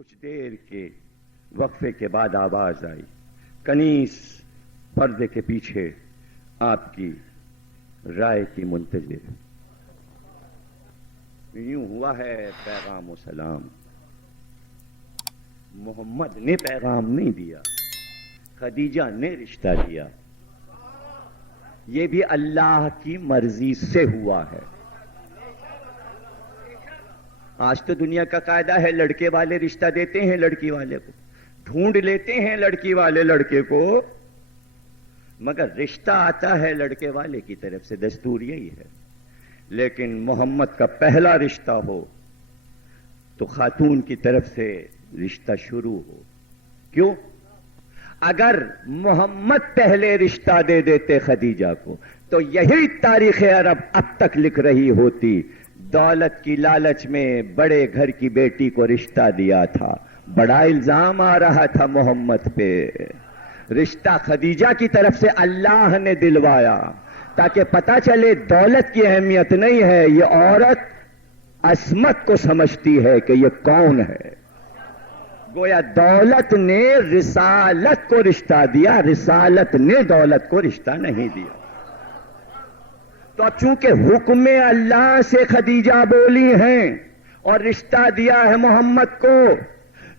کچھ دیر کے وقفے کے بعد آواز آئی، کنیس پردے کے پیچھے آپ کی رائے کی منتظر۔ یوں ہوا ہے پیغام و سلام، محمد نے پیغام نہیں دیا، خدیجہ نے رشتہ دیا، یہ بھی اللہ کی مرضی سے ہوا ہے۔ آج تو دنیا کا قاعدہ ہے، لڑکے والے رشتہ دیتے ہیں لڑکی والے کو، ڈھونڈ لیتے ہیں لڑکی والے لڑکے کو، مگر رشتہ آتا ہے لڑکے والے کی طرف سے، دستور یہی ہے۔ لیکن محمد کا پہلا رشتہ ہو تو خاتون کی طرف سے رشتہ شروع ہو۔ کیوں؟ اگر محمد پہلے رشتہ دے دیتے خدیجہ کو تو یہی تاریخ عرب اب تک لکھ رہی ہوتی، دولت کی لالچ میں بڑے گھر کی بیٹی کو رشتہ دیا تھا، بڑا الزام آ رہا تھا محمد پہ۔ رشتہ خدیجہ کی طرف سے اللہ نے دلوایا تاکہ پتہ چلے دولت کی اہمیت نہیں ہے، یہ عورت عصمت کو سمجھتی ہے کہ یہ کون ہے۔ گویا دولت نے رسالت کو رشتہ دیا، رسالت نے دولت کو رشتہ نہیں دیا۔ تو اب چونکہ حکم اللہ سے خدیجہ بولی ہیں اور رشتہ دیا ہے محمد کو،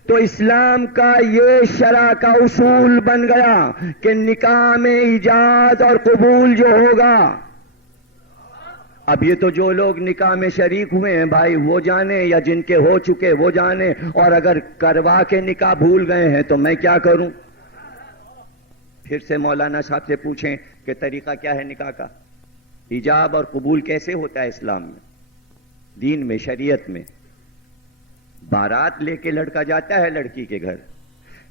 تو اسلام کا یہ شرع کا اصول بن گیا کہ نکاح میں ایجاد اور قبول جو ہوگا، اب یہ تو جو لوگ نکاح میں شریک ہوئے ہیں بھائی وہ جانے، یا جن کے ہو چکے وہ جانے، اور اگر کروا کے نکاح بھول گئے ہیں تو میں کیا کروں؟ پھر سے مولانا صاحب سے پوچھیں کہ طریقہ کیا ہے نکاح کا، ایجاب اور قبول کیسے ہوتا ہے اسلام میں، دین میں، شریعت میں؟ بارات لے کے لڑکا جاتا ہے لڑکی کے گھر،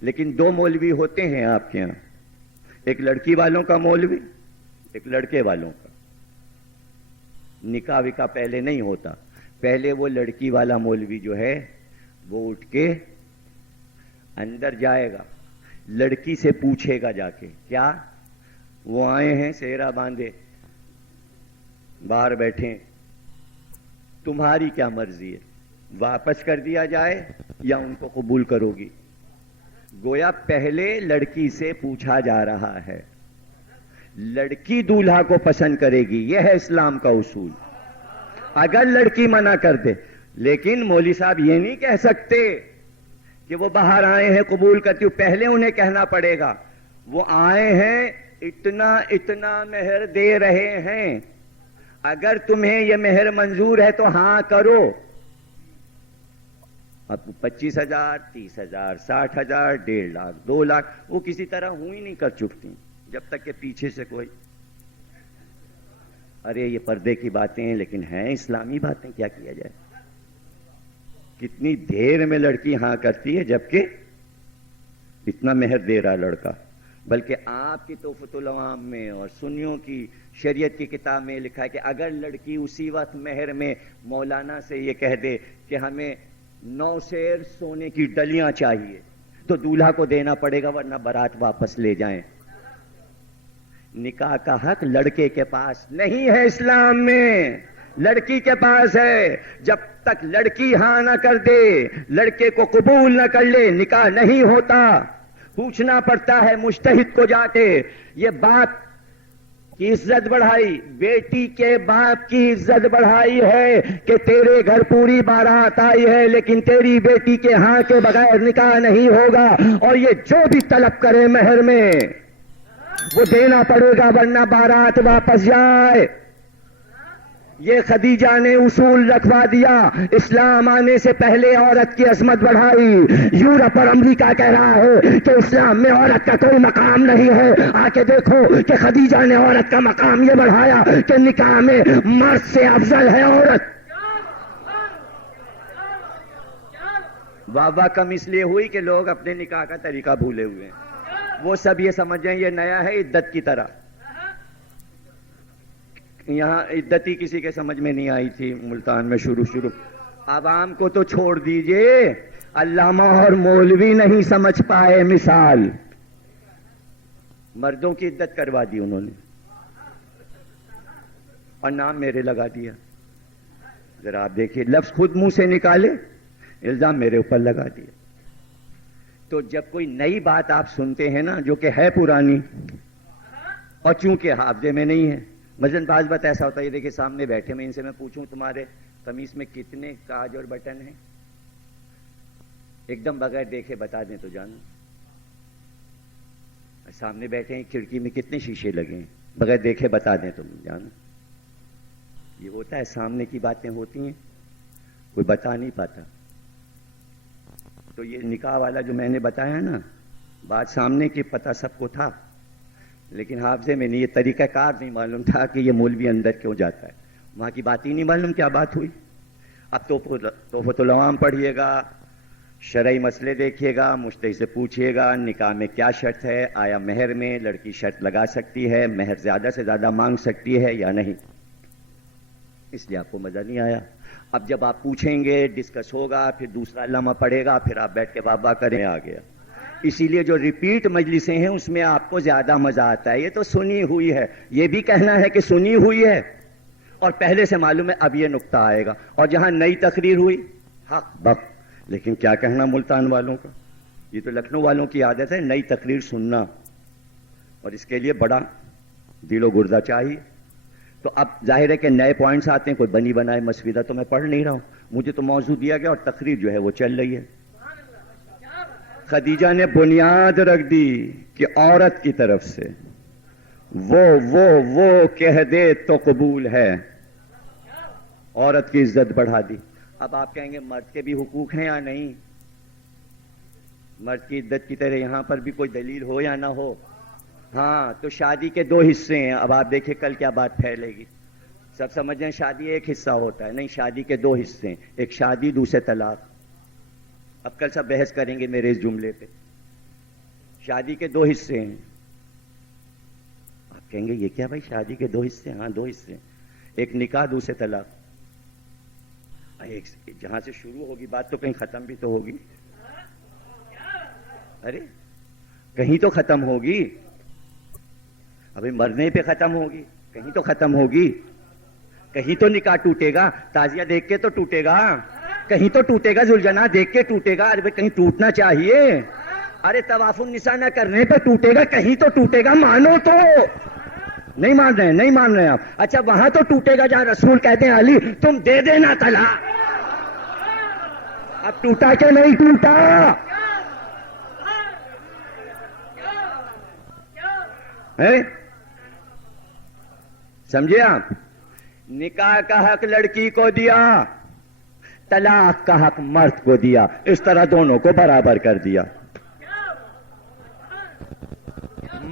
لیکن دو مولوی ہوتے ہیں آپ کے ہاں، ایک لڑکی والوں کا مولوی، ایک لڑکے والوں کا۔ نکاح وکاح پہلے نہیں ہوتا، پہلے وہ لڑکی والا مولوی جو ہے وہ اٹھ کے اندر جائے گا، لڑکی سے پوچھے گا جا کے، کیا وہ آئے ہیں سہرا باندھے باہر بیٹھے، تمہاری کیا مرضی ہے، واپس کر دیا جائے یا ان کو قبول کرو گی؟ گویا پہلے لڑکی سے پوچھا جا رہا ہے، لڑکی دولہا کو پسند کرے گی، یہ ہے اسلام کا اصول۔ اگر لڑکی منع کر دے، لیکن مولوی صاحب یہ نہیں کہہ سکتے کہ وہ باہر آئے ہیں قبول کرتی ہوں، پہلے انہیں کہنا پڑے گا وہ آئے ہیں اتنا اتنا مہر دے رہے ہیں، اگر تمہیں یہ مہر منظور ہے تو ہاں کرو۔ اب 25,000 30,000 60,000 1.5 لاکھ 2 لاکھ وہ کسی طرح ہوں ہی نہیں کر چکتی جب تک کہ پیچھے سے کوئی، ارے یہ پردے کی باتیں ہیں لیکن ہیں اسلامی باتیں، کیا کیا جائے؟ کتنی دیر میں لڑکی ہاں کرتی ہے جبکہ اتنا مہر دے رہا لڑکا۔ بلکہ آپ کی تحفۃ العوام میں اور سنیوں کی شریعت کی کتاب میں لکھا ہے کہ اگر لڑکی اسی وقت مہر میں مولانا سے یہ کہہ دے کہ ہمیں 9 سیر سونے کی ڈلیاں چاہیے تو دولہا کو دینا پڑے گا ورنہ بارات واپس لے جائیں۔ نکاح کا حق لڑکے کے پاس نہیں ہے اسلام میں، لڑکی کے پاس ہے۔ جب تک لڑکی ہاں نہ کر دے، لڑکے کو قبول نہ کر لے، نکاح نہیں ہوتا۔ پوچھنا پڑتا ہے مجتہد کو جا کے، یہ باپ کی عزت بڑھائی، بیٹی کے باپ کی عزت بڑھائی ہے کہ تیرے گھر پوری بارات آئی ہے لیکن تیری بیٹی کے ہاں کے بغیر نکاح نہیں ہوگا، اور یہ جو بھی طلب کرے مہر میں وہ دینا پڑے گا ورنہ بارات واپس جائے۔ یہ خدیجہ نے اصول رکھوا دیا، اسلام آنے سے پہلے عورت کی عظمت بڑھائی۔ یورپ اور امریکہ کہہ رہا ہے کہ اسلام میں عورت کا کوئی مقام نہیں ہے، آ کے دیکھو کہ خدیجہ نے عورت کا مقام یہ بڑھایا کہ نکاح میں مرد سے افضل ہے عورت۔ واہ واہ کم اس لیے ہوئی کہ لوگ اپنے نکاح کا طریقہ بھولے ہوئے ہیں، وہ سب یہ سمجھیں یہ نیا ہے عدت کی طرح۔ یہاں عدت ہی کسی کے سمجھ میں نہیں آئی تھی ملتان میں شروع عوام کو تو چھوڑ دیجئے، علامہ اور مولوی نہیں سمجھ پائے مثال، مردوں کی عدت کروا دی انہوں نے اور نام میرے لگا دیا۔ ذرا آپ دیکھیے، لفظ خود منہ سے نکالے، الزام میرے اوپر لگا دیا۔ تو جب کوئی نئی بات آپ سنتے ہیں نا جو کہ ہے پرانی اور چونکہ حافظے میں نہیں ہے، مثلاً بعض بات ایسا ہوتا ہے، یہ دیکھیں سامنے بیٹھے، میں ان سے میں پوچھوں تمہارے قمیص میں کتنے کاج اور بٹن ہیں، ایک دم بغیر دیکھے بتا دیں تو جانو. سامنے بیٹھے ہیں، کھڑکی میں کتنے شیشے لگے ہیں، بغیر دیکھے بتا دیں تو جانو. یہ ہوتا ہے، سامنے کی باتیں ہوتی ہیں، کوئی بتا نہیں پاتا. تو یہ نکاح والا جو میں نے بتایا نا، بات سامنے کی پتہ سب کو تھا، لیکن حافظے میں نہیں، یہ طریقہ کار نہیں معلوم تھا کہ یہ مولوی اندر کیوں جاتا ہے. وہاں کی بات ہی نہیں معلوم کیا بات ہوئی. اب تحفۃ العوام پڑھیے گا، شرعی مسئلے دیکھیے گا، مشتری سے پوچھیے گا نکاح میں کیا شرط ہے، آیا مہر میں لڑکی شرط لگا سکتی ہے، مہر زیادہ سے زیادہ مانگ سکتی ہے یا نہیں. اس لیے آپ کو مزہ نہیں آیا. اب جب آپ پوچھیں گے، ڈسکس ہوگا، پھر دوسرا لمحہ پڑے گا، پھر آپ بیٹھ کے بابا کریں، آ گیا. اسی لیے جو ریپیٹ مجلسیں ہیں اس میں آپ کو زیادہ مزہ آتا ہے. یہ تو سنی ہوئی ہے، یہ بھی کہنا ہے کہ سنی ہوئی ہے اور پہلے سے معلوم ہے اب یہ نقطہ آئے گا. اور جہاں نئی تقریر ہوئی حق بک، لیکن کیا کہنا ملتان والوں کا. یہ تو لکھنؤ والوں کی عادت ہے نئی تقریر سننا، اور اس کے لیے بڑا دل و گردہ چاہیے. تو اب ظاہر ہے کہ نئے پوائنٹس آتے ہیں، کوئی بنی بنائے مسودہ تو میں پڑھ نہیں رہا ہوں، مجھے تو موضوع دیا گیا اور تقریر جو ہے وہ چل رہی ہے. خدیجہ نے بنیاد رکھ دی کہ عورت کی طرف سے وہ کہہ دے تو قبول ہے. عورت کی عزت بڑھا دی. اب آپ کہیں گے مرد کے بھی حقوق ہیں یا نہیں؟ مرد کی عزت کی طرح یہاں پر بھی کوئی دلیل ہو یا نہ ہو؟ ہاں، تو شادی کے دو حصے ہیں. اب آپ دیکھیں کل کیا بات پھیلے گی. سب سمجھ جائیں شادی ایک حصہ ہوتا ہے، نہیں، شادی کے دو حصے ہیں، ایک شادی دوسرے طلاق. اب کل سب بحث کریں گے میرے اس جملے پہ. شادی کے دو حصے ہیں. آپ کہیں گے یہ کیا بھائی، شادی کے دو حصے؟ ہاں، دو حصے ہیں، ایک نکاح دوسرے طلاق. ایک جہاں سے شروع ہوگی بات تو کہیں ختم بھی تو ہوگی. ارے کہیں تو ختم ہوگی. ابھی مرنے پہ ختم ہوگی، کہیں تو ختم ہوگی. کہیں تو نکاح ٹوٹے گا، تعزیہ دیکھ کے تو ٹوٹے گا، کہیں تو ٹوٹے گا، زلجنا دیکھ کے ٹوٹے گا. ارے کہیں ٹوٹنا چاہیے. ارے طواف النساء نہ کرنے پہ ٹوٹے گا، کہیں تو ٹوٹے گا. مانو تو. نہیں مان رہے ہیں، نہیں مان رہے ہیں آپ. اچھا وہاں تو ٹوٹے گا جہاں رسول کہتے ہیں علی تم دے دینا طلاق. اب ٹوٹا کہ نہیں ٹوٹا؟ سمجھے آپ؟ نکاح کا حق لڑکی کو دیا، طلاق کا حق مرد کو دیا. اس طرح دونوں کو برابر کر دیا.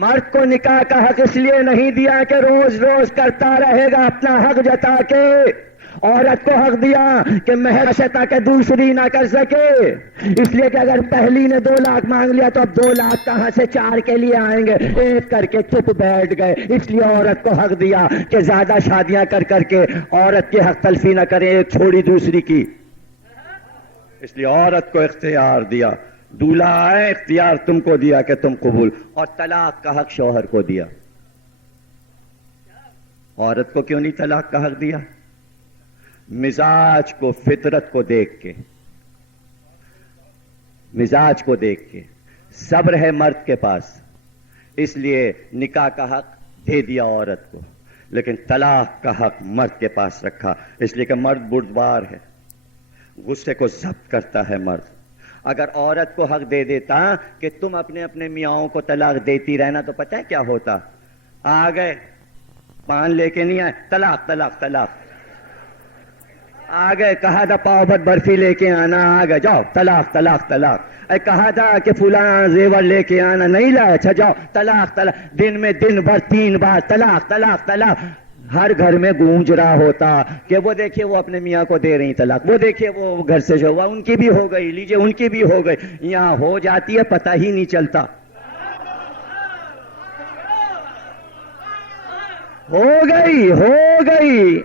مرد کو نکاح کا حق اس لیے نہیں دیا کہ روز روز کرتا رہے گا اپنا حق جتا کے. عورت کو حق دیا کہ مہر سے تاکہ دوسری نہ کر سکے. اس لیے کہ اگر پہلی نے 2 لاکھ مانگ لیا تو اب 2 لاکھ کہاں سے 4 کے لیے آئیں گے. ایک کر کے چپ بیٹھ گئے. اس لیے عورت کو حق دیا کہ زیادہ شادیاں کر کر کے عورت کی حق تلفی نہ کریں، ایک چھوڑی دوسری کی. اس لیے عورت کو اختیار دیا. دولہا آئے اختیار تم کو دیا کہ تم قبول. اور طلاق کا حق شوہر کو دیا. عورت کو کیوں نہیں طلاق کا حق دیا؟ مزاج کو، فطرت کو دیکھ کے، مزاج کو دیکھ کے. صبر ہے مرد کے پاس، اس لیے نکاح کا حق دے دیا عورت کو، لیکن طلاق کا حق مرد کے پاس رکھا. اس لیے کہ مرد بردبار ہے، غصے کو ضبط کرتا ہے مرد. اگر عورت کو حق دے دیتا کہ تم اپنے اپنے میاں کو طلاق دیتی رہنا تو پتہ ہے کیا ہوتا؟ آ گئے پان لے کے نہیں آئے، طلاق طلاق طلاق. آ گئے کہا تھا پاؤ بھر برفی لے کے آنا، آ گئے جاؤ طلاق طلاق طلاق. کہا تھا کہ فلاں زیور لے کے آنا، نہیں لائے، اچھا جاؤ طلاق طلاق. دن میں دن بھر 3 بار طلاق طلاق طلاق. ہر گھر میں گونج رہا ہوتا کہ وہ دیکھیے وہ اپنے میاں کو دے رہی طلاق، وہ دیکھیے وہ گھر سے جو ہوا ان کی بھی ہو گئی، لیجیے ان کی بھی ہو گئی. یہاں ہو جاتی ہے پتہ ہی نہیں چلتا. ہو گئی ہو گئی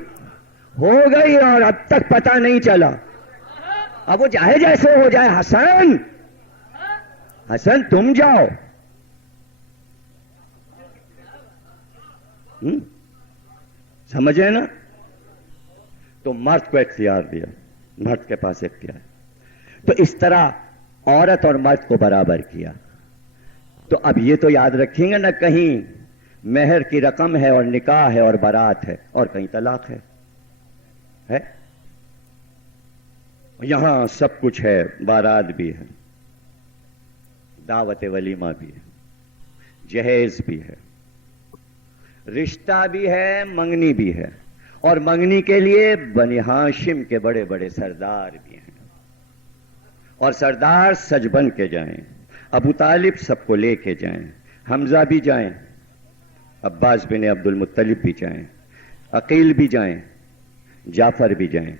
ہو گئی اور اب تک پتہ نہیں چلا. اب وہ چاہے جیسے ہو جائے. حسن حسن تم جاؤ. سمجھے نا؟ تو مرد کو اختیار دیا، مرد کے پاس اختیار. تو اس طرح عورت اور مرد کو برابر کیا. تو اب یہ تو یاد رکھیں گے نا، کہیں مہر کی رقم ہے اور نکاح ہے اور بارات ہے اور کہیں طلاق ہے. یہاں سب کچھ ہے، بارات بھی ہے، دعوت ولیمہ بھی ہے، جہیز بھی ہے، رشتہ بھی ہے، منگنی بھی ہے. اور منگنی کے لیے بنی ہاشم کے بڑے بڑے سردار بھی ہیں، اور سردار سج بن کے جائیں. ابو طالب سب کو لے کے جائیں، حمزہ بھی جائیں، عباس بن عبد المطلب بھی جائیں، عقیل بھی جائیں، جعفر بھی جائیں.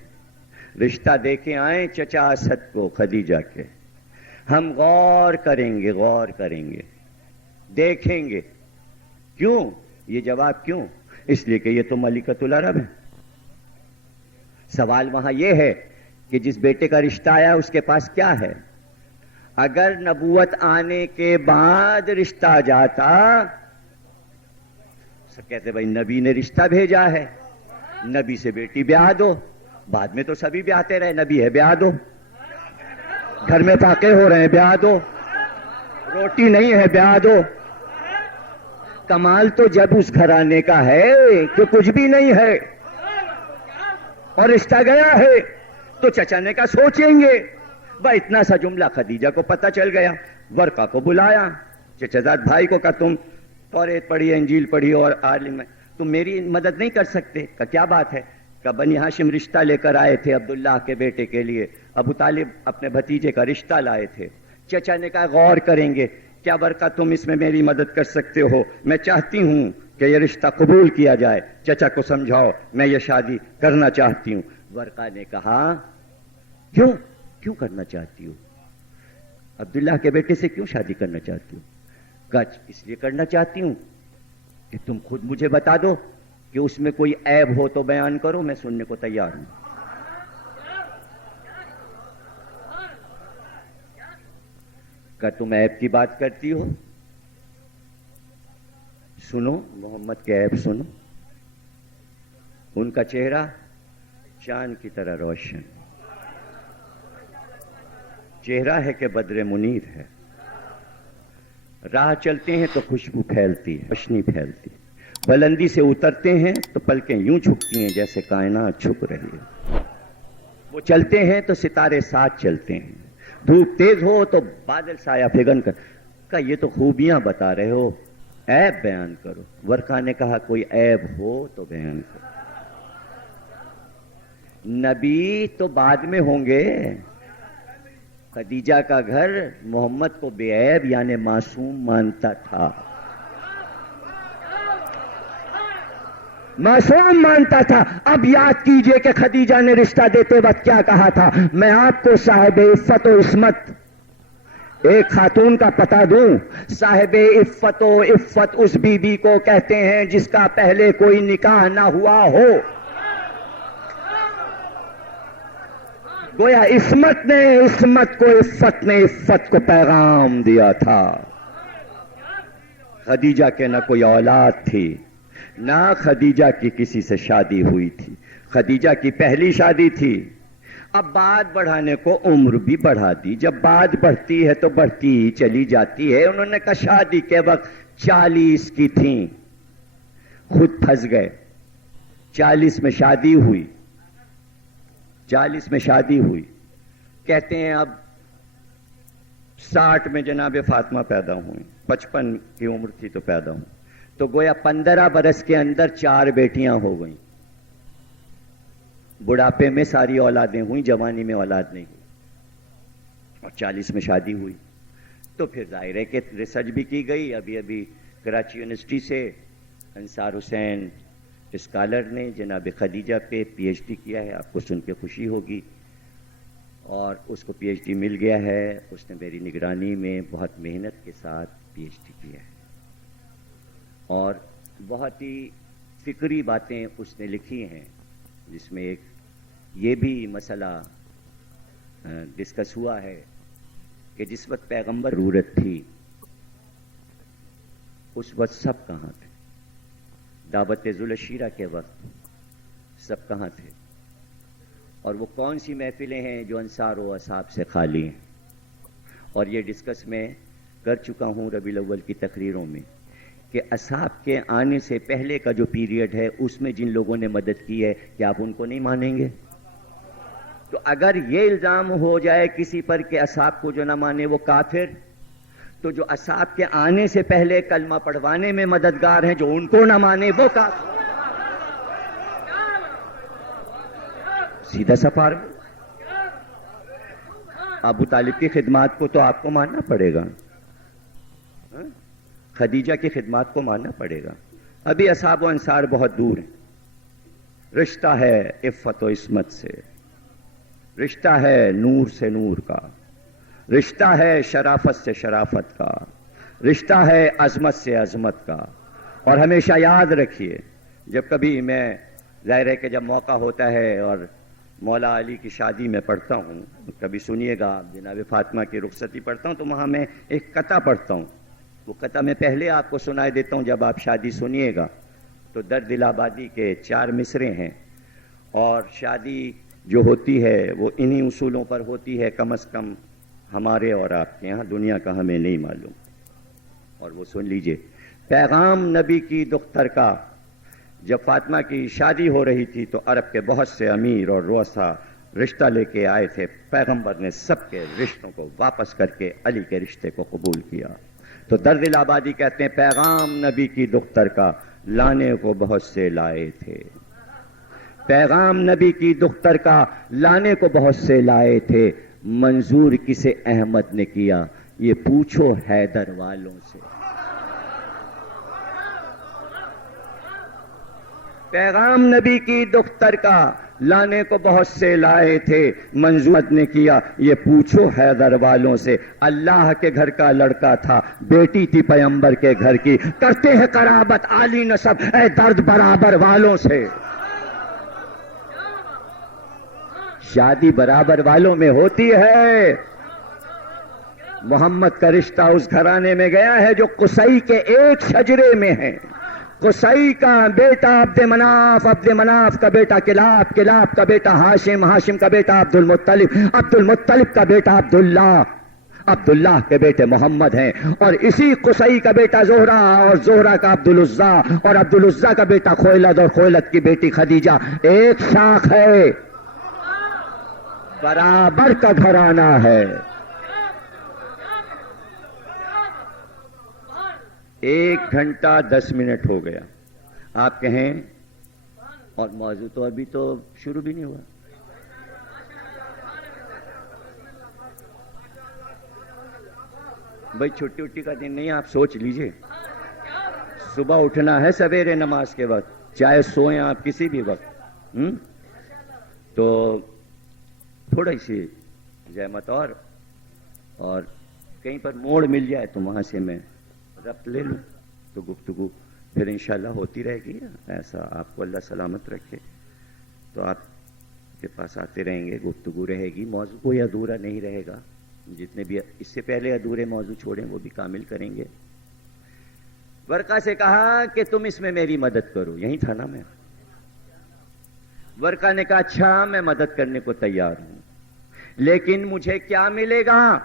رشتہ دے کے آئیں چچا اسد کو خدیجہ کے. ہم غور کریں گے، دیکھیں گے. کیوں یہ جواب کیوں؟ اس لیے کہ یہ تو ملکۃ العرب ہے. سوال وہاں یہ ہے کہ جس بیٹے کا رشتہ آیا اس کے پاس کیا ہے؟ اگر نبوت آنے کے بعد رشتہ جاتا، سب کہتے بھائی نبی نے رشتہ بھیجا ہے، نبی سے بیٹی بیاہ دو. بعد میں تو سبھی بیاہتے رہے، نبی ہے بیاہ دو، گھر میں فاقے ہو رہے ہیں بیاہ دو، روٹی نہیں ہے بیاہ دو. کمال تو جب اس گھرانے کا ہے کہ کچھ بھی نہیں ہے اور رشتہ گیا ہے تو چچا نے کہا سوچیں گے. بھائی اتنا سا جملہ خدیجہ کو پتہ چل گیا. ورقہ کو بلایا، چچا زاد بھائی کو کہا تم توریت پڑھی، انجیل پڑھی اور عالم ہے، تم میری مدد نہیں کر سکتے؟ کہا کیا بات ہے؟ کہا بنی ہاشم رشتہ لے کر آئے تھے عبداللہ کے بیٹے کے لیے، ابو طالب اپنے بھتیجے کا رشتہ لائے تھے. چچا نے کہا غور کریں گے، کیا ورقہ تم اس میں میری مدد کر سکتے ہو؟ میں چاہتی ہوں کہ یہ رشتہ قبول کیا جائے، چچا کو سمجھاؤ میں یہ شادی کرنا چاہتی ہوں. ورقہ نے کہا کیوں کرنا چاہتی ہوں؟ عبداللہ کے بیٹے سے کیوں شادی کرنا چاہتی ہوں؟ کہا اس لیے کرنا چاہتی ہوں کہ تم خود مجھے بتا دو کہ اس میں کوئی عیب ہو تو بیان کرو، میں سننے کو تیار ہوں. کہ تم عیب کی بات کرتی ہو؟ سنو محمد کے عیب سنو. ان کا چہرہ چاند کی طرح روشن، چہرہ ہے کہ بدر منیر ہے. راہ چلتے ہیں تو خوشبو پھیلتی ہے، روشنی پھیلتی ہے. بلندی سے اترتے ہیں تو پلکیں یوں جھکتی ہیں جیسے کائنات جھک رہی ہے. وہ چلتے ہیں تو ستارے ساتھ چلتے ہیں. دھوپ تیز ہو تو بادل سایہ پھگن کر. کہ یہ تو خوبیاں بتا رہے ہو، عیب بیان کرو. ورقہ نے کہا کوئی عیب ہو تو بیان کرو. نبی تو بعد میں ہوں گے. خدیجہ کا گھر محمد کو بے عیب یعنی معصوم مانتا تھا، معصوم مانتا تھا. اب یاد کیجئے کہ خدیجہ نے رشتہ دیتے وقت کیا کہا تھا. میں آپ کو صاحب عفت و عصمت ایک خاتون کا پتہ دوں. صاحب عفت و عفت اس بی بی کو کہتے ہیں جس کا پہلے کوئی نکاح نہ ہوا ہو. گویا عصمت نے عصمت کو، عفت نے عفت کو پیغام دیا تھا. خدیجہ کے نہ کوئی اولاد تھی، نہ خدیجہ کی کسی سے شادی ہوئی تھی. خدیجہ کی پہلی شادی تھی. اب بات بڑھانے کو عمر بھی بڑھا دی. جب بات بڑھتی ہے تو بڑھتی ہی چلی جاتی ہے. انہوں نے کہا شادی کے وقت 40 کی تھیں، خود پھنس گئے. 40 میں شادی ہوئی، 40 میں شادی ہوئی. کہتے ہیں اب 60 میں جناب فاطمہ پیدا ہوئی، 55 کی عمر تھی تو پیدا ہوئی. تو گویا 15 برس کے اندر 4 بیٹیاں ہو گئیں. بڑھاپے میں ساری اولادیں ہوئیں، جوانی میں اولاد نہیں ہوئی. اور 40 میں شادی ہوئی. تو پھر ظاہر ہے کہ ریسرچ بھی کی گئی. ابھی کراچی یونیورسٹی سے انصار حسین اسکالر نے جناب خدیجہ پہ پی ایچ ڈی کیا ہے. آپ کو سن کے خوشی ہوگی. اور اس کو پی ایچ ڈی مل گیا ہے. اس نے میری نگرانی میں بہت محنت کے ساتھ پی ایچ ڈی کیا ہے، اور بہت ہی فکری باتیں اس نے لکھی ہیں، جس میں ایک یہ بھی مسئلہ ڈسکس ہوا ہے کہ جس وقت پیغمبر ضرورت تھی اس وقت سب کہاں تھے. دعوت ذوالشیرہ کے وقت سب کہاں تھے؟ اور وہ کون سی محفلیں ہیں جو انصار و اصحاب سے خالی ہیں؟ اور یہ ڈسکس میں کر چکا ہوں ربیع الاول کی تقریروں میں کہ اصحاب کے آنے سے پہلے کا جو پیریڈ ہے اس میں جن لوگوں نے مدد کی ہے کیا آپ ان کو نہیں مانیں گے؟ تو اگر یہ الزام ہو جائے کسی پر کہ اصحاب کو جو نہ مانے وہ کافر، تو جو اصحاب کے آنے سے پہلے کلمہ پڑھوانے میں مددگار ہیں جو ان کو نہ مانے وہ کافر. سیدھا سفار. ابو طالب کی خدمات کو تو آپ کو ماننا پڑے گا، خدیجہ کی خدمات کو ماننا پڑے گا. ابھی اصحاب و انصار بہت دور ہیں. رشتہ ہے عفت و عصمت سے، رشتہ ہے نور سے نور کا، رشتہ ہے شرافت سے شرافت کا، رشتہ ہے عظمت سے عظمت کا. اور ہمیشہ یاد رکھیے، جب کبھی میں ظاہر ہے کہ جب موقع ہوتا ہے اور مولا علی کی شادی میں پڑھتا ہوں، کبھی سنیے گا جناب فاطمہ کی رخصتی پڑھتا ہوں تو وہاں میں ایک قطعہ پڑھتا ہوں. وہ قطعہ میں پہلے آپ کو سنائے دیتا ہوں، جب آپ شادی سنیے گا تو درد دل آبادی کے 4 مصرے ہیں. اور شادی جو ہوتی ہے وہ انہی اصولوں پر ہوتی ہے، کم از کم ہمارے اور آپ کے یہاں، دنیا کا ہمیں نہیں معلوم. اور وہ سن لیجئے. پیغام نبی کی دختر کا. جب فاطمہ کی شادی ہو رہی تھی تو عرب کے بہت سے امیر اور رؤسا رشتہ لے کے آئے تھے. پیغمبر نے سب کے رشتوں کو واپس کر کے علی کے رشتے کو قبول کیا. تو درد دل آبادی کہتے ہیں پیغام نبی کی دختر کا لانے کو بہت سے لائے تھے. پیغام نبی کی دختر کا لانے کو بہت سے لائے تھے، منظور کسے احمد نے کیا یہ پوچھو حیدر والوں سے. پیغام نبی کی دختر کا لانے کو بہت سے لائے تھے، منظور نے کیا یہ پوچھو حیدر والوں سے. اللہ کے گھر کا لڑکا تھا، بیٹی تھی پیغمبر کے گھر کی، کرتے ہیں قرابت عالی نسب اے درد برابر والوں سے. شادی برابر والوں میں ہوتی ہے. محمد کا رشتہ اس گھرانے میں گیا ہے جو قصی کے ایک شجرے میں ہے. قصی کا بیٹا عبد مناف، عبد مناف کا بیٹا کلاب، کلاب کا بیٹا ہاشم، ہاشم کا بیٹا عبد المطلب، عبد المطلب کا بیٹا عبداللہ، عبداللہ کے بیٹے محمد ہیں. اور اسی قصی کا بیٹا زہرہ، اور زہرہ کا عبدالعزیٰ، اور عبدالعزیٰ کا بیٹا خویلد، اور خویلد کی بیٹی خدیجہ. ایک شاخ ہے، برابر کا گھرانہ ہے. 1 گھنٹہ 10 منٹ ہو گیا. آپ کہیں اور موضوع تو ابھی تو شروع بھی نہیں ہوا. بھائی چھٹی وٹی کا دن نہیں، آپ سوچ لیجئے. صبح اٹھنا ہے سویرے نماز کے وقت، چاہے سوئیں آپ کسی بھی وقت. تو تھوڑی سی زحمت اور کہیں پر موڑ مل جائے تو وہاں سے میں ربط لے لوں تو گفتگو پھر انشاءاللہ ہوتی رہے گی. ایسا آپ کو اللہ سلامت رکھے تو آپ کے پاس آتے رہیں گے، گفتگو رہے گی. موضوع کوئی ادھورا نہیں رہے گا. جتنے بھی اس سے پہلے ادھورے موضوع چھوڑیں وہ بھی کامل کریں گے. ورقہ سے کہا کہ تم اس میں میری مدد کرو. یہی تھا نا میں. ورقہ نے کہا اچھا میں مدد کرنے کو تیار ہوں، لیکن مجھے کیا ملے گا؟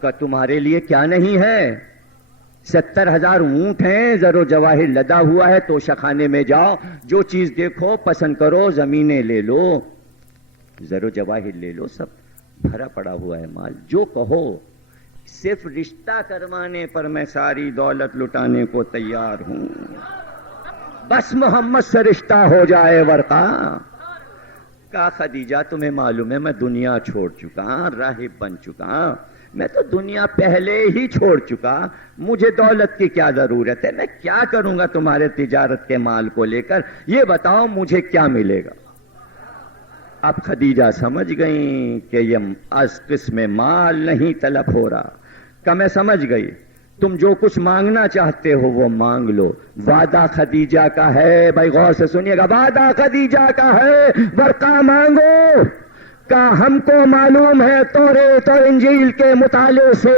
کہ تمہارے لیے کیا نہیں ہے؟ 70,000 اونٹ ہیں، زر و جواہر لدا ہوا ہے. توشہ خانے میں جاؤ، جو چیز دیکھو پسند کرو، زمینیں لے لو، زر و جواہر لے لو، سب بھرا پڑا ہوا ہے مال. جو کہو، صرف رشتہ کروانے پر میں ساری دولت لٹانے کو تیار ہوں. بس محمد سے رشتہ ہو جائے. ورقہ کہا خدیجہ تمہیں معلوم ہے میں دنیا چھوڑ چکا، راہب بن چکا، میں تو دنیا پہلے ہی چھوڑ چکا، مجھے دولت کی کیا ضرورت ہے؟ میں کیا کروں گا تمہارے تجارت کے مال کو لے کر؟ یہ بتاؤ مجھے کیا ملے گا؟ اب خدیجہ سمجھ گئیں کہ یہ از قسم مال نہیں طلب ہو رہا. کہ میں سمجھ گئی، تم جو کچھ مانگنا چاہتے ہو وہ مانگ لو. وعدہ خدیجہ کا ہے. بھائی غور سے سنیے گا، وعدہ خدیجہ کا ہے. ورقہ مانگو. کا ہم کو معلوم ہے توریت اور انجیل کے مطالعے سے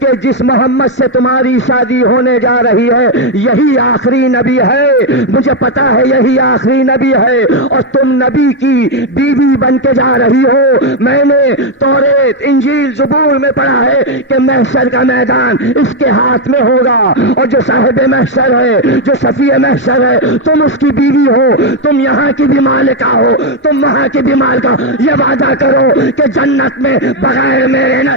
کہ جس محمد سے تمہاری شادی ہونے جا رہی ہے یہی آخری نبی ہے، مجھے پتا ہے یہی آخری نبی ہے، اور تم نبی کی بیوی بن کے جا رہی ہو۔ میں نے توریت انجیل زبور میں پڑھا ہے کہ محشر کا میدان اس کے ہاتھ میں ہوگا، اور جو صاحب محشر ہے، جو صفی محشر ہے، تم اس کی بیوی ہو، تم یہاں کی بھی مالکہ ہو، تم وہاں کی بھی مالکہ۔ یہ وعدہ کرو کہ جنت میں بغیر میرے نہ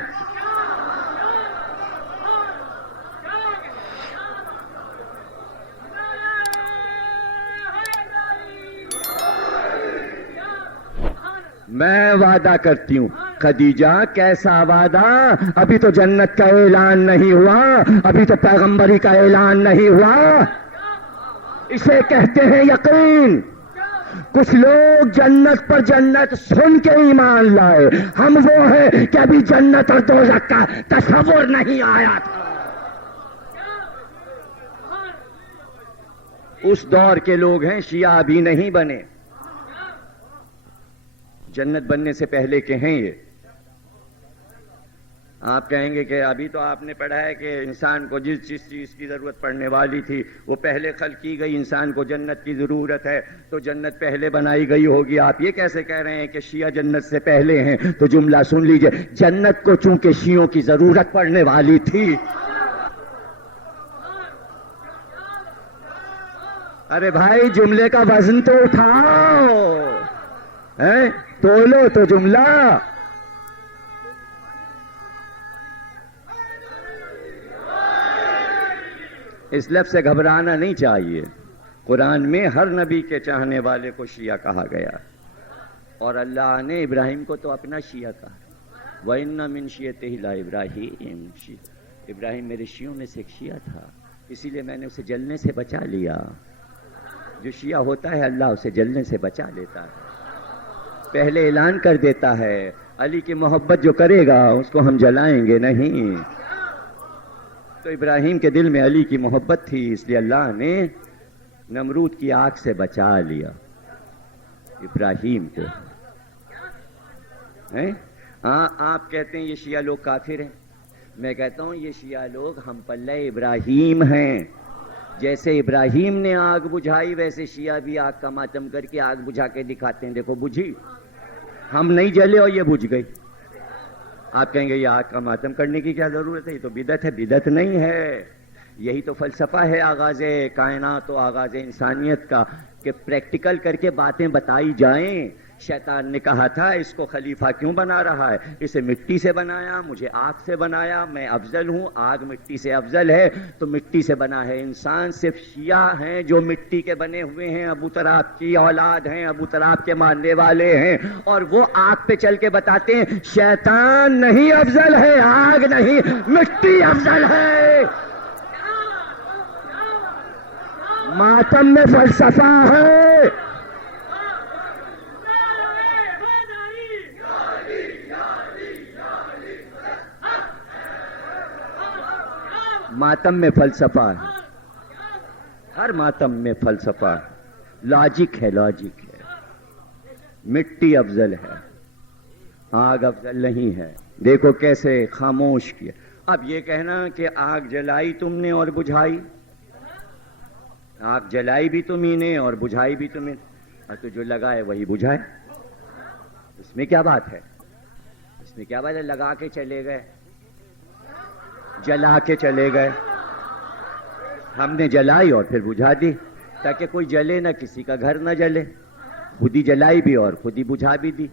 میں وعدہ کرتی ہوں۔ خدیجہ کیسا وعدہ؟ ابھی تو جنت کا اعلان نہیں ہوا، ابھی تو پیغمبری کا اعلان نہیں ہوا، اسے کہتے ہیں یقین۔ کچھ لوگ جنت پر جنت سن کے ایمان لائے، ہم وہ ہیں کہ ابھی جنت اور دوزخ کا تصور نہیں آیا تھا۔ اس دور کے لوگ ہیں، شیعہ ابھی نہیں بنے، جنت بننے سے پہلے کے ہیں یہ۔ آپ کہیں گے کہ ابھی تو آپ نے پڑھا ہے کہ انسان کو جس چیز کی ضرورت پڑنے والی تھی وہ پہلے خلق کی گئی، انسان کو جنت کی ضرورت ہے تو جنت پہلے بنائی گئی ہوگی۔ آپ یہ کیسے کہہ رہے ہیں کہ شیعہ جنت سے پہلے ہیں؟ تو جملہ سن لیجئے، جنت کو چونکہ شیعوں کی ضرورت پڑنے والی تھی۔ ارے بھائی جملے کا وزن تو اٹھاؤ، تولو تو جملہ۔ اس لفظ سے گھبرانا نہیں چاہیے، قرآن میں ہر نبی کے چاہنے والے کو شیعہ کہا گیا، اور اللہ نے ابراہیم کو تو اپنا شیعہ کہا، وَإِنَّ مِن شِيَعَتِهِ لَإِبْرَاهِيمَ، ابراہیم میرے شیعوں میں سے ایک شیعہ تھا، اسی لیے میں نے اسے جلنے سے بچا لیا۔ جو شیعہ ہوتا ہے اللہ اسے جلنے سے بچا لیتا ہے، پہلے اعلان کر دیتا ہے علی کی محبت جو کرے گا اس کو ہم جلائیں گے نہیں۔ تو ابراہیم کے دل میں علی کی محبت تھی، اس لیے اللہ نے نمرود کی آگ سے بچا لیا ابراہیم کو۔ آپ کہتے ہیں یہ شیعہ لوگ کافر ہیں، میں کہتا ہوں یہ شیعہ لوگ ہم پلہ ابراہیم ہیں۔ جیسے ابراہیم نے آگ بجھائی ویسے شیعہ بھی آگ کا ماتم کر کے آگ بجھا کے دکھاتے ہیں، دیکھو بجھی، ہم نہیں جلے اور یہ بجھ گئی۔ آپ کہیں گے یہ آگ کا ماتم کرنے کی کیا ضرورت ہے، یہ تو بدعت ہے۔ بدعت نہیں ہے، یہی تو فلسفہ ہے آغاز کائنات و آغاز انسانیت کا، کہ پریکٹیکل کر کے باتیں بتائی جائیں۔ شیطان نے کہا تھا اس کو خلیفہ کیوں بنا رہا ہے، اسے مٹی سے بنایا، مجھے آگ سے بنایا، میں افضل ہوں، آگ مٹی سے افضل ہے، تو مٹی سے بنا ہے انسان۔ صرف شیعہ ہیں جو مٹی کے بنے ہوئے ہیں، ابو طراب کی اولاد ہیں، ابو طراب کے ماننے والے ہیں، اور وہ آگ پہ چل کے بتاتے ہیں شیطان نہیں افضل ہے، آگ نہیں مٹی افضل ہے۔ ماتم میں فلسفہ ہے۔ ماتم میں فلسفہ ہے، ہر ماتم میں فلسفہ ہے، لاجک ہے، لاجک ہے۔ مٹی افضل ہے، آگ افضل نہیں ہے۔ دیکھو کیسے خاموش کیا۔ اب یہ کہنا کہ آگ جلائی تم نے اور بجھائی، آگ جلائی بھی تمہیں نے اور بجھائی بھی تمہیں، اور تو جو لگائے وہی بجھائے، اس میں کیا بات ہے؟ اس میں کیا بات ہے؟ لگا کے چلے گئے، جلا کے چلے گئے، ہم نے جلائی اور پھر بجھا دی تاکہ کوئی جلے نہ، کسی کا گھر نہ جلے، خود ہی جلائی بھی اور خود ہی بجھا بھی دی۔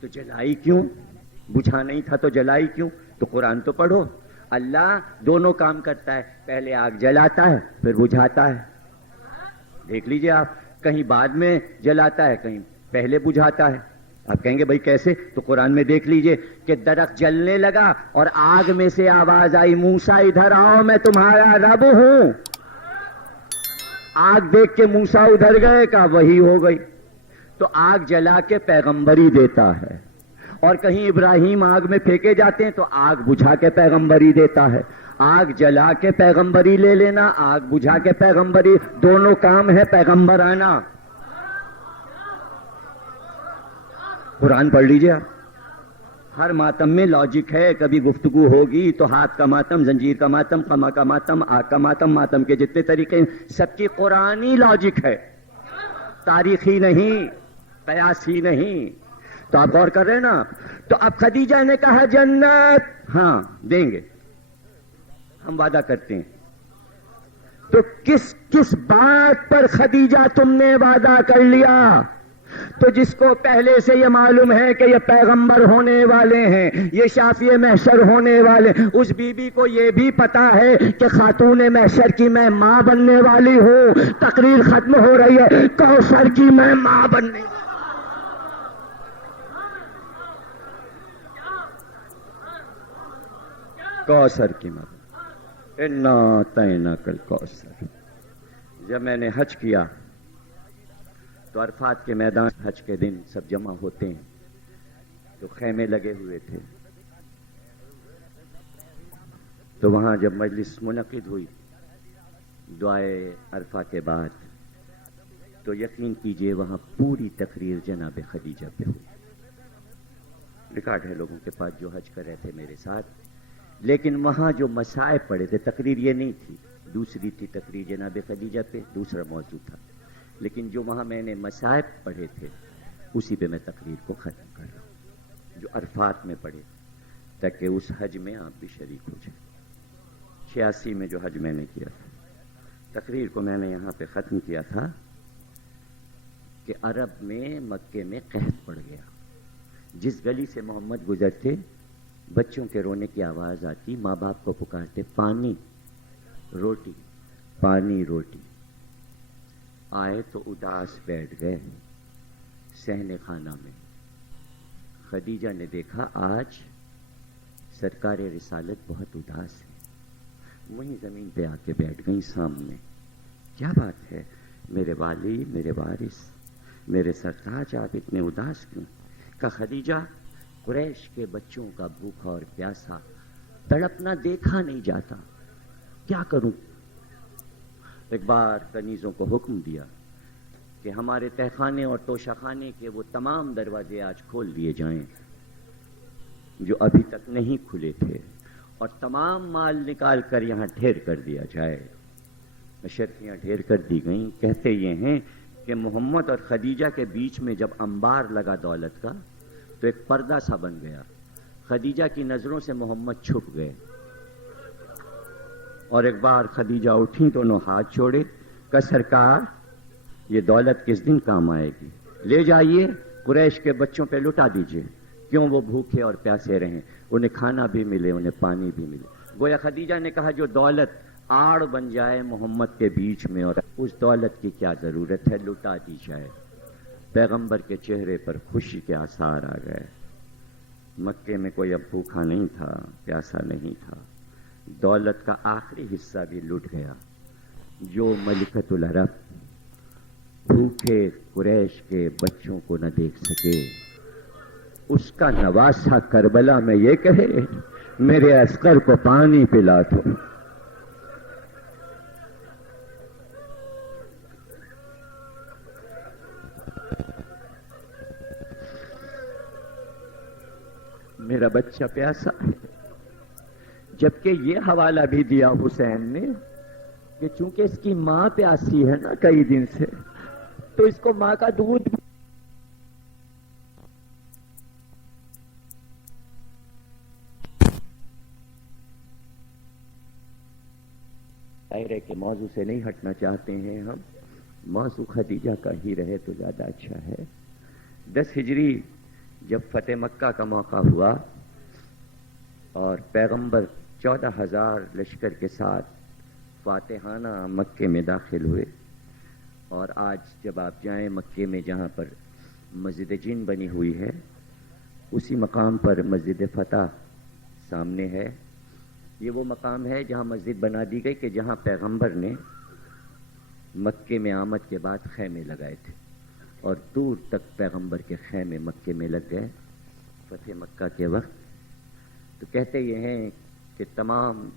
تو جلائی کیوں؟ بجھا نہیں تھا تو جلائی کیوں؟ تو قرآن تو پڑھو، اللہ دونوں کام کرتا ہے، پہلے آگ جلاتا ہے پھر بجھاتا ہے۔ دیکھ لیجئے آپ، کہیں بعد میں جلاتا ہے کہیں پہلے بجھاتا ہے۔ آپ کہیں گے بھائی کیسے؟ تو قرآن میں دیکھ لیجئے کہ درخت جلنے لگا اور آگ میں سے آواز آئی موسیٰ ادھر آؤ میں تمہارا رب ہوں۔ آگ دیکھ کے موسیٰ ادھر گئے، کہا وہی ہو گئی۔ تو آگ جلا کے پیغمبری دیتا ہے، اور کہیں ابراہیم آگ میں پھینکے جاتے ہیں تو آگ بجھا کے پیغمبری دیتا ہے۔ آگ جلا کے پیغمبری لے لینا، آگ بجھا کے پیغمبری، دونوں کام ہے پیغمبرانہ۔ قرآن پڑھ لیجیے آپ. ہر ماتم میں لاجک ہے. کبھی گفتگو ہوگی تو ہاتھ کا ماتم، زنجیر کا ماتم، قمع کا ماتم، آگ کا ماتم، ماتم کے جتنے طریقے سب کی قرآنی لاجک ہے، تاریخی نہیں، قیاسی نہیں. تو آپ غور کر رہے ہیں نا. تو اب خدیجہ نے کہا جنت ہاں دیں گے، ہم وعدہ کرتے ہیں. تو کس کس بات پر خدیجہ تم نے وعدہ کر لیا؟ تو جس کو پہلے سے یہ معلوم ہے کہ یہ پیغمبر ہونے والے ہیں، یہ شافی محشر ہونے والے، اس بی بی کو یہ بھی پتا ہے کہ خاتون محشر کی میں ماں بننے والی ہوں. تقریر ختم ہو رہی ہے، کوثر کی میں ماں بننے والی. کوثر کی ماں، انا اعطیناک الکوثر. جب میں نے حج کیا تو عرفات کے میدان، حج کے دن سب جمع ہوتے ہیں تو خیمے لگے ہوئے تھے. تو وہاں جب مجلس منعقد ہوئی دعائے عرفہ کے بعد، تو یقین کیجئے وہاں پوری تقریر جناب خدیجہ پہ ہوئی. ریکارڈ ہے لوگوں کے پاس جو حج کر رہے تھے میرے ساتھ. لیکن وہاں جو مصائب پڑے تھے، تقریر یہ نہیں تھی، دوسری تھی تقریر جناب خدیجہ پہ، دوسرا موضوع تھا. لیکن جو وہاں میں نے مصائب پڑھے تھے اسی پہ میں تقریر کو ختم کر رہا ہوں، جو عرفات میں پڑھے، تاکہ اس حج میں آپ بھی شریک ہو جائیں. 86 میں جو حج میں نے کیا تھا، تقریر کو میں نے یہاں پہ ختم کیا تھا کہ عرب میں، مکے میں قحط پڑ گیا. جس گلی سے محمد گزرتے بچوں کے رونے کی آواز آتی، ماں باپ کو پکارتے پانی روٹی، پانی روٹی. آئے تو اداس بیٹھ گئے صحن خانہ میں. خدیجہ نے دیکھا آج سرکار رسالت بہت اداس ہے. وہیں زمین پہ آ کے بیٹھ گئی سامنے. کیا بات ہے میرے والی، میرے وارث، میرے سرتاج، آپ اتنے اداس کیوں؟ کہ خدیجہ، قریش کے بچوں کا بھوکا اور پیاسا تڑپنا دیکھا نہیں جاتا، کیا کروں؟ ایک بار کنیزوں کو حکم دیا کہ ہمارے تہخانے اور توشخانے کے وہ تمام دروازے آج کھول دیے جائیں جو ابھی تک نہیں کھلے تھے، اور تمام مال نکال کر یہاں ڈھیر کر دیا جائے. اشرفیاں ڈھیر کر دی گئیں. کہتے یہ ہیں کہ محمد اور خدیجہ کے بیچ میں جب انبار لگا دولت کا تو ایک پردہ سا بن گیا. خدیجہ کی نظروں سے محمد چھپ گئے. اور ایک بار خدیجہ اٹھیں تو انہوں ہاتھ چھوڑے کہ سرکار یہ دولت کس دن کام آئے گی، لے جائیے قریش کے بچوں پہ لٹا دیجئے، کیوں وہ بھوکے اور پیاسے رہیں، انہیں کھانا بھی ملے، انہیں پانی بھی ملے. گویا خدیجہ نے کہا جو دولت آڑ بن جائے محمد کے بیچ میں، اور اس دولت کی کیا ضرورت ہے، لٹا دی جائے. پیغمبر کے چہرے پر خوشی کے آثار آ گئے. مکے میں کوئی اب بھوکا نہیں تھا، پیاسا نہیں تھا. دولت کا آخری حصہ بھی لٹ گیا. جو ملکۃ العرب بھوکے قریش کے بچوں کو نہ دیکھ سکے، اس کا نواسا کربلا میں یہ کہے میرے عسکر کو پانی پلا دو. میرا بچہ پیاسا ہے. جبکہ یہ حوالہ بھی دیا حسین نے کہ چونکہ اس کی ماں پیاسی ہے نا کئی دن سے، تو اس کو ماں کا دودھ ظاہر ہے کہ موضوع سے نہیں ہٹنا چاہتے ہیں ہم. موضوع خدیجہ کا ہی رہے تو زیادہ اچھا ہے. 10 ہجری جب فتح مکہ کا موقع ہوا اور پیغمبر 14,000 لشکر کے ساتھ فاتحانہ مکے میں داخل ہوئے، اور آج جب آپ جائیں مکے میں جہاں پر مسجد جن بنی ہوئی ہے، اسی مقام پر مسجد فتح سامنے ہے. یہ وہ مقام ہے جہاں مسجد بنا دی گئی کہ جہاں پیغمبر نے مکے میں آمد کے بعد خیمے لگائے تھے، اور دور تک پیغمبر کے خیمے مکے میں لگ گئے فتح مکہ کے وقت. تو کہتے یہ ہیں کہ تمام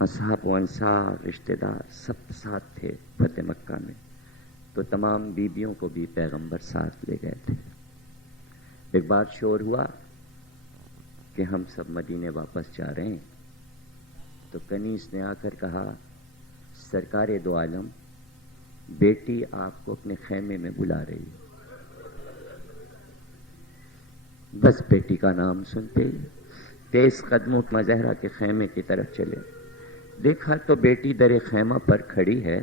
اصحاب و انصار رشتہ دار سب ساتھ تھے فتح مکہ میں. تو تمام بیبیوں کو بھی پیغمبر ساتھ لے گئے تھے۔ ایک بار شور ہوا کہ ہم سب مدینے واپس جا رہے ہیں، تو کنیز نے آ کر کہا، سرکار دو عالم، بیٹی آپ کو اپنے خیمے میں بلا رہی ہے۔ بس بیٹی کا نام سنتے ہی تیز قدموں زہرا کے خیمے کی طرف چلے، دیکھا تو بیٹی در خیمہ پر کھڑی ہے،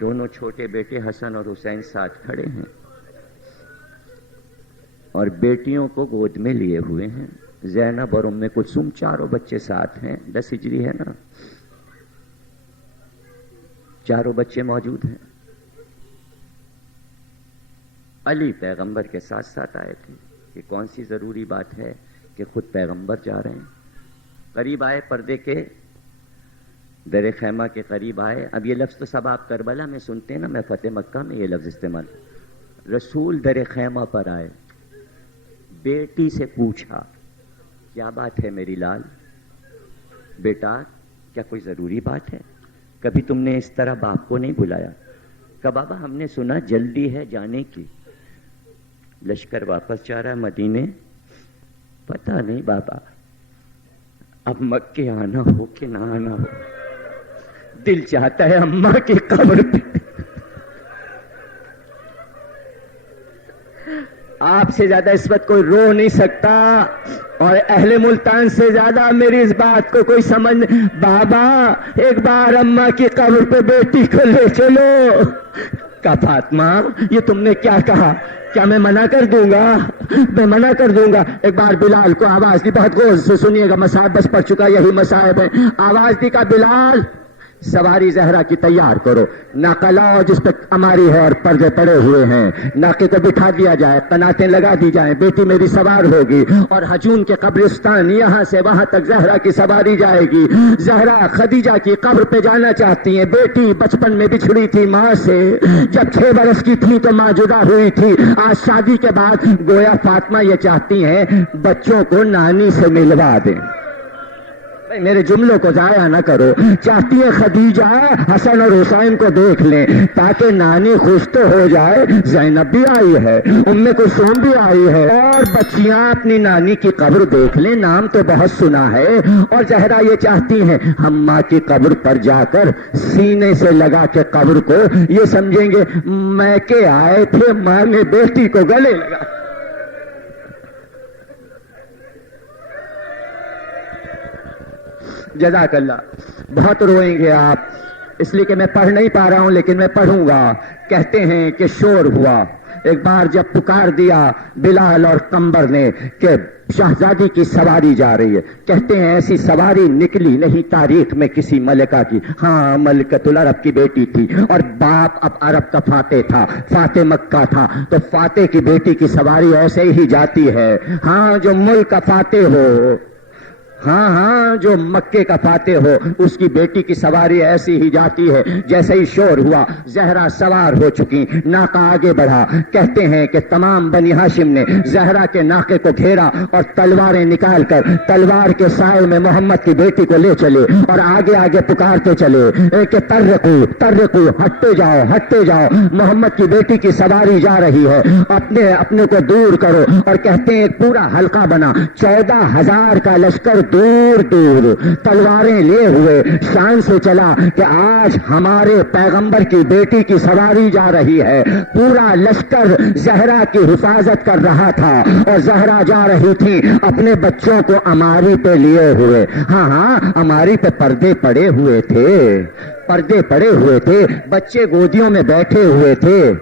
دونوں چھوٹے بیٹے حسن اور حسین ساتھ کھڑے ہیں اور بیٹیوں کو گود میں لیے ہوئے ہیں۔ زینب اور ام کلثوم چاروں بچے ساتھ ہیں، 10 ہجری ہے نا، چاروں بچے موجود ہیں۔ علی پیغمبر کے ساتھ ساتھ آئے تھے کہ کون سی ضروری بات ہے کہ خود پیغمبر جا رہے ہیں۔ قریب آئے، پردے کے در خیمہ کے قریب آئے۔ اب یہ لفظ تو سب آپ کربلا میں سنتے ہیں نا، میں فتح مکہ میں یہ لفظ استعمال۔ رسول در خیمہ پر آئے، بیٹی سے پوچھا، کیا بات ہے میری لال؟ بیٹا کیا کوئی ضروری بات ہے؟ کبھی تم نے اس طرح باپ کو نہیں بلایا؟ کہ بابا ہم نے سنا جلدی ہے جانے کی، لشکر واپس جا رہا ہے مدینے، پتہ نہیں بابا اب مکے آنا ہو کہ نہ آنا ہو، دل چاہتا ہے اماں کی قبر پہ۔ آپ سے زیادہ اس وقت کوئی رو نہیں سکتا، اور اہل ملتان سے زیادہ میری اس بات کو کوئی سمجھ نہیں۔ بابا ایک بار اماں کی قبر پہ بیٹی کو لے چلو۔ کہا فاطمہ یہ تم نے کیا کہا؟ کیا میں منع کر دوں گا؟ میں منع کر دوں گا؟ ایک بار بلال کو آواز دی، بہت غور سے سنیے گا، مصائب بس پڑ چکا، یہی مصائب ہے۔ آواز دی، کا بلال سواری زہرا کی تیار کرو، ناقہ لاؤ جس پہ اماری ہے اور پردے پڑے ہوئے ہیں، ناقے کو بٹھا دیا جائے، قناتیں لگا دی جائیں، بیٹی میری سوار ہوگی، اور حجون کے قبرستان یہاں سے وہاں تک زہرا کی سواری جائے گی۔ زہرا خدیجہ کی قبر پہ جانا چاہتی ہیں۔ بیٹی بچپن میں بچھڑی تھی ماں سے، جب 6 برس کی تھی تو ماں جدا ہوئی تھی، آج شادی کے بعد گویا فاطمہ یہ چاہتی ہیں بچوں کو نانی سے ملوا دیں۔ میرے جملوں کو ضائع نہ کرو۔ چاہتی ہے خدیجہ حسن اور حسین کو دیکھ لیں تاکہ نانی خوش تو ہو جائے، زینب بھی آئی ہے، ام کلثوم بھی آئی ہے، اور بچیاں اپنی نانی کی قبر دیکھ لیں، نام تو بہت سنا ہے۔ اور زہرا یہ چاہتی ہیں ہم ماں کی قبر پر جا کر سینے سے لگا کے قبر کو یہ سمجھیں گے میکے آئے تھے، ماں نے بیٹی کو گلے لگا۔ جزاک اللہ۔ بہت روئیں گے آپ، اس لیے کہ میں پڑھ نہیں پا رہا ہوں لیکن میں پڑھوں گا۔ کہتے ہیں کہ شور ہوا ایک بار جب پکار دیا بلال اور قمبر نے کہ شہزادی کی سواری جا رہی ہے۔ کہتے ہیں ایسی سواری نکلی نہیں تاریخ میں کسی ملکہ کی۔ ہاں ملکۃ العرب کی بیٹی تھی، اور باپ اب عرب کا فاتح تھا، فاتح مکہ تھا، تو فاتح کی بیٹی کی سواری ایسے ہی جاتی ہے۔ ہاں جو ملک کا فاتح ہو، ہاں جو مکے کا فاتح ہو، اس کی بیٹی کی سواری ایسی ہی جاتی ہے۔ جیسے ہی شور ہوا زہرا سوار ہو چکی، ناقہ آگے بڑھا۔ کہتے ہیں کہ تمام بنی ہاشم نے زہرا کے ناقے کو گھیرا اور تلواریں نکال کر تلوار کے سائے میں محمد کی بیٹی کو لے چلے، اور آگے آگے پکارتے چلے کہ ترقو ترقو، ہٹتے جاؤ ہٹتے جاؤ، محمد کی بیٹی کی سواری جا رہی ہے، اپنے کو دور کرو۔ اور کہتے ہیں ایک پورا حلقہ بنا، 14,000 کا لشکر دور دور تلواریں لیے ہوئے شان سے چلا کہ آج ہمارے پیغمبر کی بیٹی کی سواری جا رہی ہے۔ پورا لشکر زہرا کی حفاظت کر رہا تھا، اور زہرا جا رہی تھی اپنے بچوں کو اماری پہ لیے ہوئے۔ ہاں اماری پہ پردے پڑے ہوئے تھے، پردے پڑے ہوئے تھے، بچے گودیوں میں بیٹھے ہوئے تھے،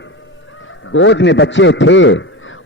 گود میں بچے تھے۔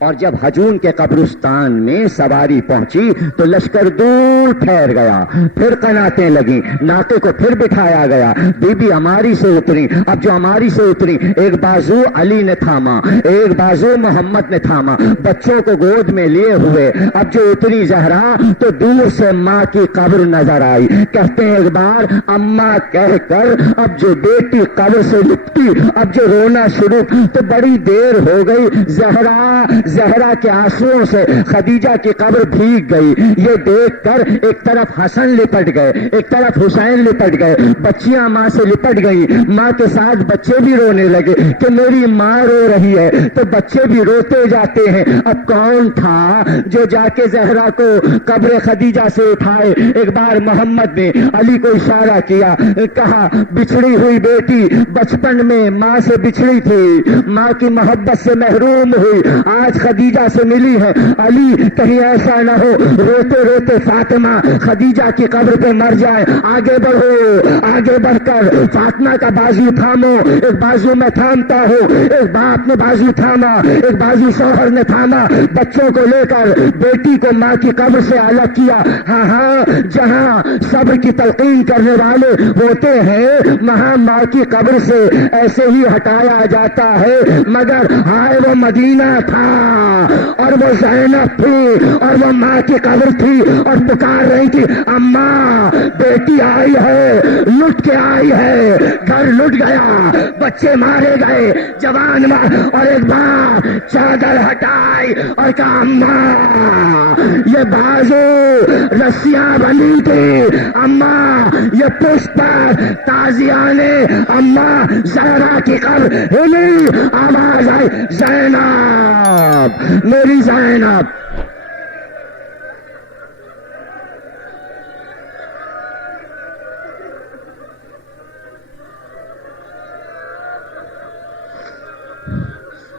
اور جب حجون کے قبرستان میں سواری پہنچی تو لشکر دور ٹھہر گیا، پھر قناتیں لگیں، ناقے کو پھر بٹھایا گیا، بی بی اماری سے اتری۔ اب جو اماری سے اتری، ایک بازو علی نے تھاما، ایک بازو محمد نے تھاما، بچوں کو گود میں لیے ہوئے۔ اب جو اتری زہرا تو دور سے ماں کی قبر نظر آئی۔ کہتے ہیں ایک بار اماں کہہ کر اب جو بیٹی قبر سے لپٹی، اب جو رونا شروع، تو بڑی دیر ہو گئی۔ زہرا زہرا کے آنسوؤں سے خدیجہ کی قبر بھیگ گئی. یہ دیکھ کر ایک طرف حسن لپٹ گئے, ایک طرف حسین لپٹ گئے, بچیاں ماں سے لپٹ گئی, ماں کے ساتھ بچے بھی رونے لگے کہ میری ماں رو رہی ہے, تو بچے بھی روتے جاتے ہیں. اب کون تھا جو جا کے زہرا کو قبر خدیجہ سے اٹھائے؟ ایک بار محمد نے علی کو اشارہ کیا, کہا بچھڑی ہوئی بیٹی بچپن میں ماں سے بچھڑی تھی, ماں کی محبت سے محروم ہوئی, آج خدیجہ سے ملی ہے. علی کہیں ایسا نہ ہو روتے روتے فاطمہ خدیجہ کی قبر پہ مر جائے. آگے بڑھو, آگے بڑھ کر فاطمہ کا بازو تھامو. ایک بازو میں تھامتا ہوں, ایک باپ نے بازو تھاما, ایک بازو شوہر نے تھاما, بچوں کو لے کر بیٹی کو ماں کی قبر سے الگ کیا. ہاں ہاں, جہاں صبر کی تلقین کرنے والے ہوتے ہیں وہاں ماں کی قبر سے ایسے ہی ہٹایا جاتا ہے. مگر ہائے وہ مدینہ تھا اور وہ زینب تھی اور وہ ماں کی قبر تھی اور پکار رہی تھی, اماں بیٹی آئی ہے, لٹ کے آئی ہے, گھر لٹ گیا, بچے مارے گئے, جوان اور ایک بار چادر ہٹائی اور کہا اماں یہ بازو رسیاں بنی تھی, اماں یہ پشت پر تازیانے, اماں زہرا کی قبر ہلی, آواز آئی زینب میری زینب.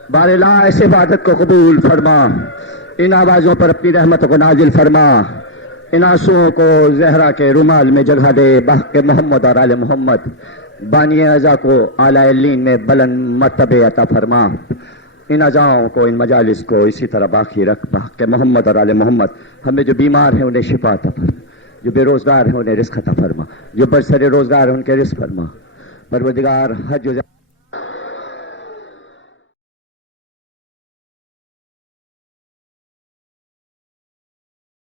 بار لا اس عبادت کو قبول فرما, ان آوازوں پر اپنی رحمت کو نازل فرما, ان آنسوؤں کو زہرا کے رومال میں جگہ دے. بحق محمد اور آل محمد بانی اعضا کو اعلیٰ علین میں بلند مرتبے عطا فرما. ان اعضاؤں کو, ان مجالس کو اسی طرح باقی رکھ. بحق محمد اور آل محمد ہمیں جو بیمار ہیں انہیں شفا عطا فرما, جو بے روزگار ہیں انہیں رزق عطا فرما, جو برسر روزگار ہیں ان کے رزق فرما. پروردگار حج